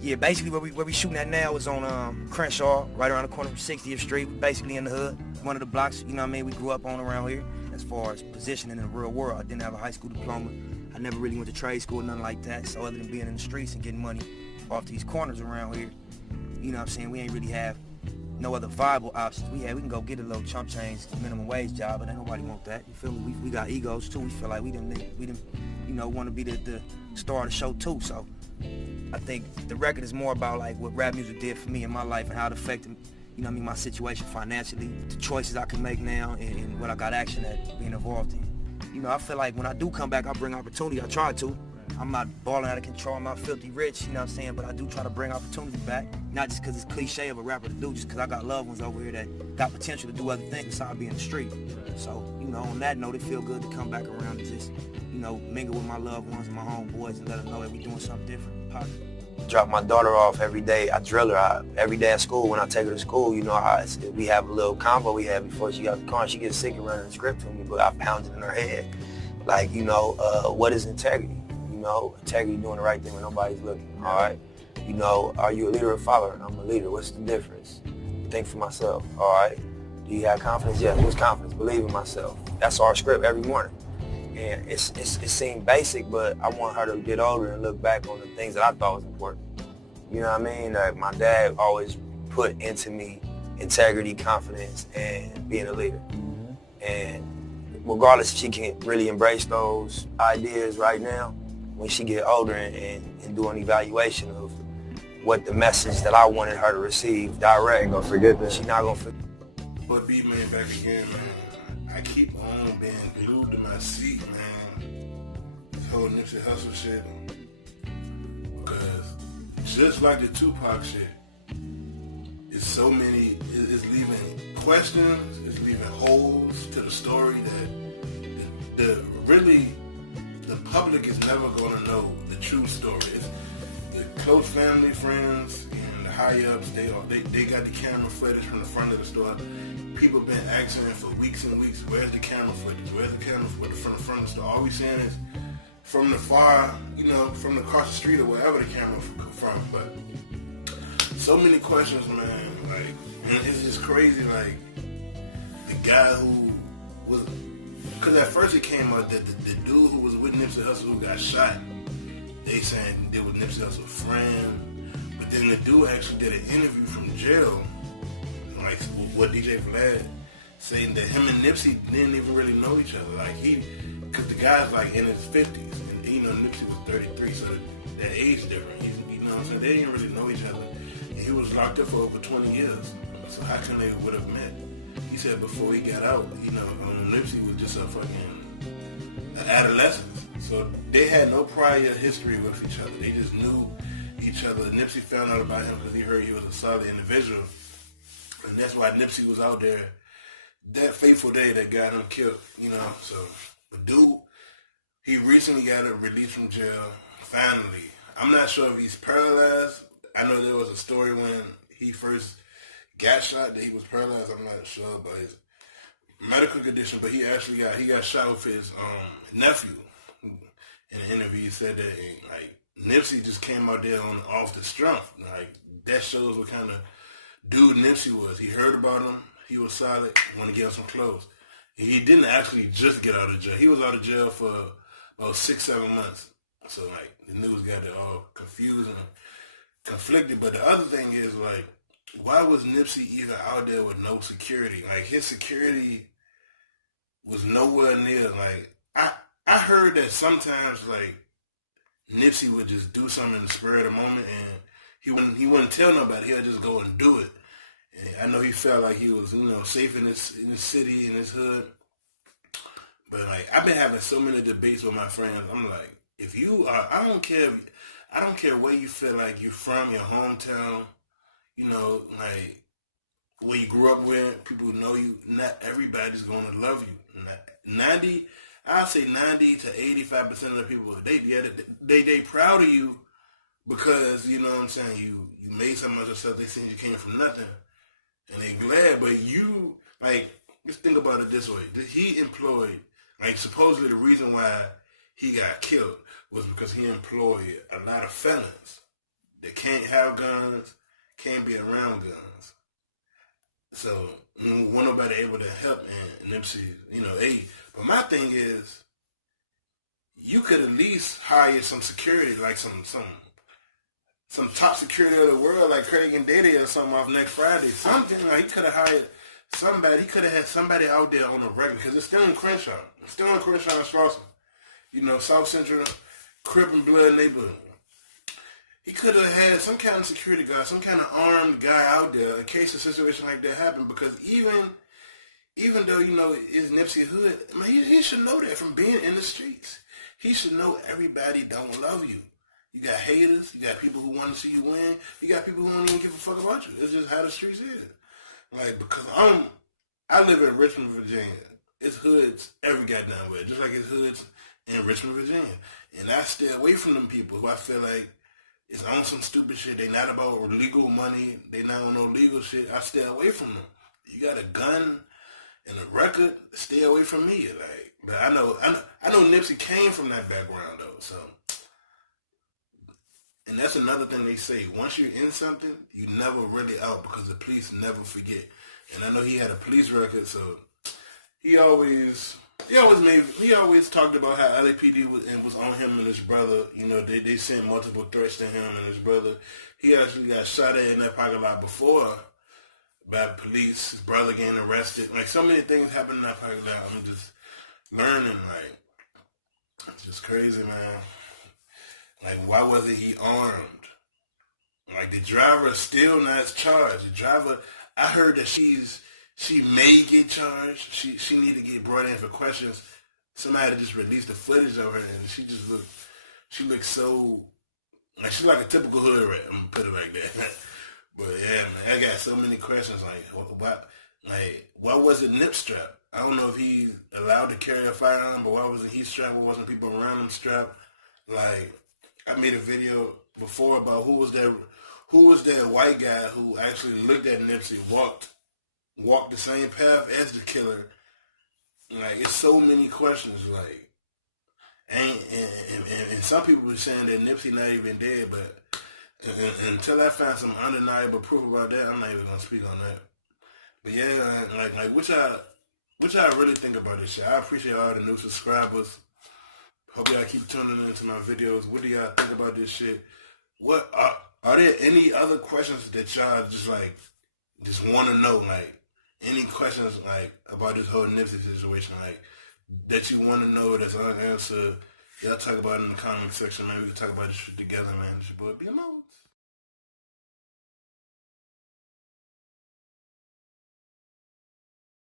Yeah, basically where we shooting at now is on Crenshaw, right around the corner from 60th Street. We basically in the hood, one of the blocks, you know what I mean, we grew up on around here. As far as positioning in the real world, I didn't have a high school diploma. I never really went to trade school, nothing like that. So other than being in the streets and getting money off these corners around here, you know what I'm saying, we ain't really have no other viable options. We can go get a little chump change minimum wage job, but ain't nobody want that. You feel me? We got egos too. We feel like we didn't, you know, want to be the star of the show too. So I think the record is more about like what rap music did for me in my life and how it affected, you know what I mean, my situation financially, the choices I can make now, and what I got action at being involved in. You know, I feel like when I do come back, I bring opportunity. I try to. I'm not balling out of control, I'm not filthy rich, you know what I'm saying, but I do try to bring opportunity back, not just because it's cliche of a rapper to do, just because I got loved ones over here that got potential to do other things besides being in the street. So, you know, on that note, it feel good to come back around and just, you know, mingle with my loved ones and my homeboys and let them know that we doing something different, positive. Drop my daughter off every day. I drill her every day at school. When I take her to school, you know, we have a little convo we had before she got the car, and she gets sick of running the script to me, but I pound it in her head. Like, you know, what is integrity? You know, integrity, doing the right thing when nobody's looking, all right? You know, are you a leader or a follower? I'm a leader. What's the difference? Think for myself, all right? Do you have confidence? Yes. What's confidence? Believe in myself. That's our script every morning. And it seemed basic, but I want her to get older and look back on the things that I thought was important. You know what I mean? Like my dad always put into me integrity, confidence, and being a leader. And regardless if she can really embrace those ideas right now, when she get older and do an evaluation of what the message that I wanted her to receive direct, ain't gonna forget that. She not gonna forget. But B-Man back again, man. I keep on being glued to my seat, man. This whole Nipsey Hussle shit. Because just like the Tupac shit, it's so many, it's leaving questions, it's leaving holes to the story that the public is never going to know the true story. It's the close family, friends, and the high-ups, they got the camera footage from the front of the store. People been asking for weeks and weeks, where's the camera footage? Where's the camera footage from the front of the store? All we seeing is from the far, you know, from across the street or wherever the camera come from. But so many questions, man. Like, it's just crazy, like, the guy who was... Because at first it came out that the dude who was with Nipsey Hussle who got shot, they saying they was Nipsey Hussle's friend. But then the dude actually did an interview from jail, like what DJ Vlad, saying that him and Nipsey didn't even really know each other. Like because the guy's like in his 50s, and you know Nipsey was 33, so that age difference. You know what I'm saying? They didn't really know each other. And he was locked up for over 20 years. So how can they would have met? He said before he got out, you know, Nipsey was just a fucking adolescent. So they had no prior history with each other. They just knew each other. Nipsey found out about him because he heard he was a solid individual. And that's why Nipsey was out there that fateful day that got him killed, you know. So the dude, he recently got released from jail, finally. I'm not sure if he's paralyzed. I know there was a story when he first got shot that he was paralyzed. I'm not sure about his medical condition, but he got shot with his nephew. In an interview, he said that like Nipsey just came out there off the strength. Like that shows what kind of dude Nipsey was. He heard about him. He was solid. Want to get him some clothes. He didn't actually just get out of jail. He was out of jail for about 6-7 months. So like the news got it all confused and conflicted. But the other thing is like, why was Nipsey even out there with no security? Like his security was nowhere near. Like I heard that sometimes like Nipsey would just do something in the spur of the moment and he wouldn't tell nobody. He'll just go and do it. And I know he felt like he was, you know, safe in his city, in his hood. But like I've been having so many debates with my friends. I'm like, if you are, I don't care where you feel like you're from, your hometown, you know, like where you grew up with, people who know you, not everybody's going to love you. I'd say 90 to 85% of the people, they proud of you because, you know what I'm saying, you made so much of stuff, they seen you came from nothing, and they glad, but you, like, let's think about it this way. He employed, like, supposedly the reason why he got killed was because he employed a lot of felons that can't have guns, can't be around guns. So when nobody able to help and Nipsey, but my thing is, you could at least hire some security, like some top security of the world, like Craig and Diddy or something off next Friday. Something like he could have hired somebody. He could have had somebody out there on the record because it's still in Crenshaw. It's still in Crenshaw and Strawson. South Central, Crip and Blood neighborhood. He could have had some kind of security guard, some kind of armed guy out there in case a situation like that happened. Because even though, it's Nipsey Hood, I mean, he should know that from being in the streets. He should know everybody don't love you. You got haters, you got people who want to see you win, you got people who don't even give a fuck about you. It's just how the streets is. Like, because I live in Richmond, Virginia. It's hoods every goddamn way, just like it's hoods in Richmond, Virginia. And I stay away from them people who I feel like is on some stupid shit. They not about legal money. They not on no legal shit. I stay away from them. You got a gun and a record, stay away from me. Like, but I know Nipsey came from that background though, so. And that's another thing they say. Once you're in something, you never really out because the police never forget. And I know he had a police record, so he always talked about how LAPD was on him and his brother. They sent multiple threats to him and his brother. He actually got shot at in that parking lot before by police. His brother getting arrested. Like, so many things happened in that parking lot. I'm just learning, like, it's just crazy, man. Like, why wasn't he armed? Like, the driver still not charged. The driver, I heard that she may get charged. She need to get brought in for questions. Somebody just released the footage of her, and she looked so, like, she's like a typical hood rat. I'm gonna put it like that. But yeah, man, I got so many questions. Like, why wasn't Nip strapped? I don't know if he's allowed to carry a firearm, but why wasn't he strapped? Why wasn't people around him strapped? Like, I made a video before about who was that white guy who actually looked at Nipsey, walked the same path as the killer. Like, it's so many questions. Like, and some people were saying that Nipsey not even dead, but until I find some undeniable proof about that, I'm not even gonna speak on that. But yeah, like what y'all really think about this shit? I appreciate all the new subscribers. Hope y'all keep tuning into my videos. What do y'all think about this shit? What are there any other questions that y'all just want to know? Like, any questions like about this whole Nipsey situation, like that you want to know that's unanswered? Y'all talk about it in the comment section, man. We can talk about this shit together, man. It's your boy BMO.